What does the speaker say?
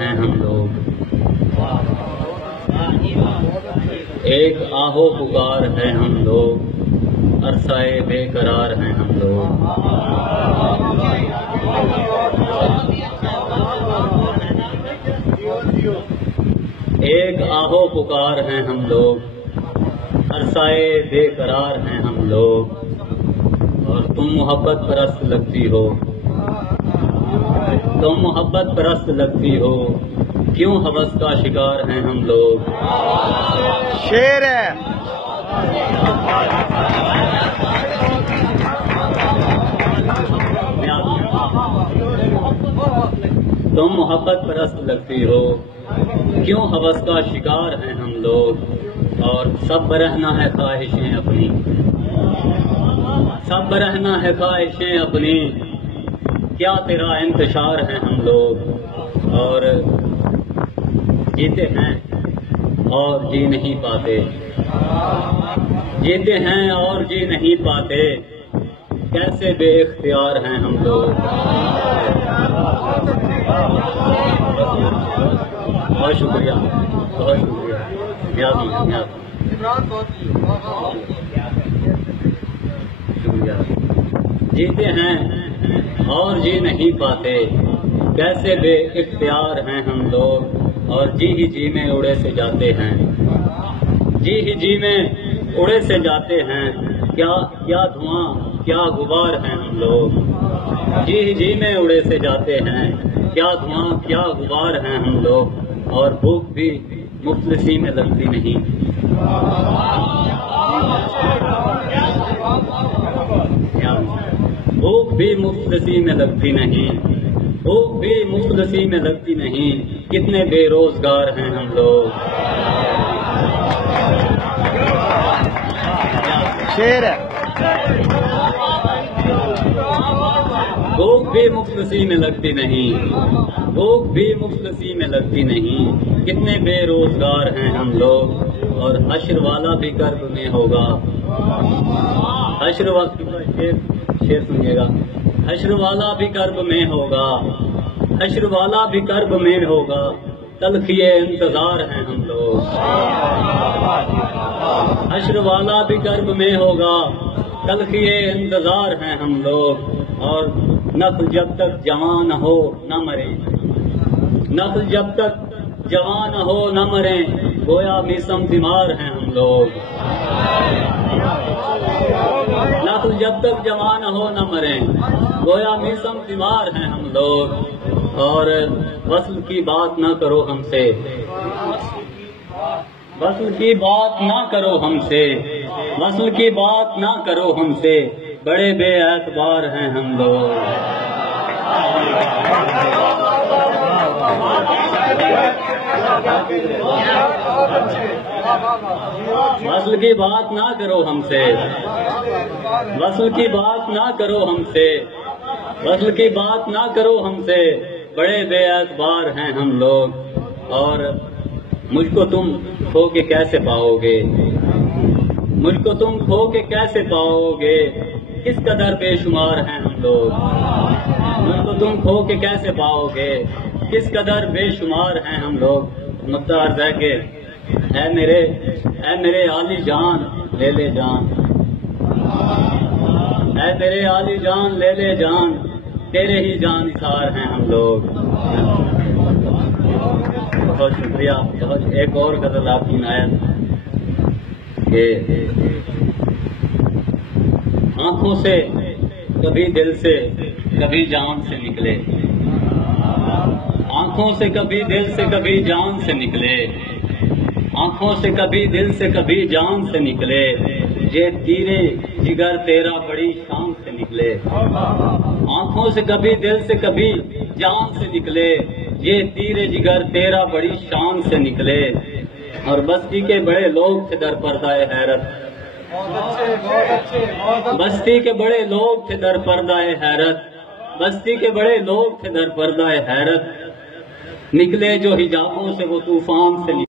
ہیں ہم لوگ، ایک آہو پکار ہے ہم لوگ، عرصۂ بے قرار ہیں ہم لوگ۔ ایک آہو پکار ہیں ہم لوگ، عرصۂ بے قرار ہیں ہم لوگ، اور تم محبت پرست لگتی ہو، تم محبت پرست لگتی ہو، کیوں ہوس کا شکار ہیں ہم لوگ۔ شعر ہے۔ تم محبت پرست لگتی ہو، کیوں ہوس کا شکار ہیں ہم لوگ، اور سب رہنا ہے خواہشیں اپنی، سب رہنا ہے خواہشیں اپنی، کیا تیرا انتشار ہیں ہم لوگ، اور جیتے ہیں اور جی نہیں پاتے، جیتے ہیں اور جی نہیں پاتے، کیسے بے اختیار ہیں ہم لوگ۔ بہت شکریہ، بہت شکریہ، شکریہ۔ جیتے ہیں اور جی نہیں پاتے، کیسے بے اختیار ہیں ہم لوگ، اور جی ہی جی میں اڑے سے جاتے ہیں، جی ہی جی میں اڑے سے جاتے ہیں، کیا دھواں کیا غبار ہیں ہم لوگ، جی ہی جی میں اڑے سے جاتے ہیں، کیا دھواں کیا غبار ہیں ہم لوگ، اور بھوک بھی مفلسی میں لگتی نہیں، بھوک بھی مفلسی میں لگتی نہیں، بھوک بھی مفلسی میں لگتی نہیں، کتنے بے روزگار ہیں ہم لوگ۔ شعر ہے۔ بھوک بھی مفلسی میں لگتی نہیں، بھوک بھی مفلسی میں لگتی نہیں، کتنے بے روزگار ہیں ہم لوگ، اور حشر والا بھی کرب میں ہوگا، حشر والا شعر سنیے گا، حشر والا بھی کرب میں ہوگا، حشر والا بھی کرب میں ہوگا، تلخی انتظار ہیں ہم لوگ، حشر والا بھی کرب میں ہوگا، تلخی انتظار ہیں ہم لوگ، اور نسل جب تک جوان ہو نہ مرے، نسل جب تک جوان ہو نہ مرے، گویا میسم بیمار ہیں ہم لوگ، نسل جب تک جوان ہو نہ مرے، گویا میسم بیمار ہیں ہم لوگ، اور وصل کی بات نہ کرو ہم سے، وصل کی بات نہ کرو ہم سے، وصل کی بات نہ کرو ہم سے، بڑے بے اعتبار ہیں ہم لوگ۔ وصل کی بات نہ کرو ہم سے، وصل کی بات نہ کرو ہم سے، وصل کی بات نہ کرو ہم سے، بڑے بے اعتبار ہیں ہم لوگ، اور مجھ کو تم کھو کے کیسے پاؤ گے، مجھ کو تم کھو کے کیسے پاؤ گے، کس قدر بے شمار ہیں ہم لوگ، مجھ کو تم کھو کے کیسے پاؤ گے، کس قدر بے شمار ہیں ہم لوگ۔ مختار ہے کہ اے میرے عالی جان لے لے جان، اے میرے عالی جان لے لے جان، تیرے ہی جان نثار ہیں ہم لوگ۔ بہت شکریہ۔ بہت ایک اور غزل آپ کی عنایت کہ آنکھوں سے کبھی دل سے کبھی جان سے نکلے، آنکھوں سے کبھی دل سے کبھی جان سے نکلے، آنکھوں سے کبھی دل سے کبھی جان سے نکلے، یہ تیرے جگر تیرا بڑی شان سے نکلے، آنکھوں سے کبھی دل سے کبھی جان سے نکلے، یہ تیرے جگر تیرا بڑی شان سے نکلے، اور بستی کے بڑے لوگ تھے در پردہ حیرت، بستی کے بڑے لوگ تھے در پردہ حیرت، بستی کے بڑے لوگ تھے در پردہ حیرت، نکلے جو حجابوں سے وہ طوفان سے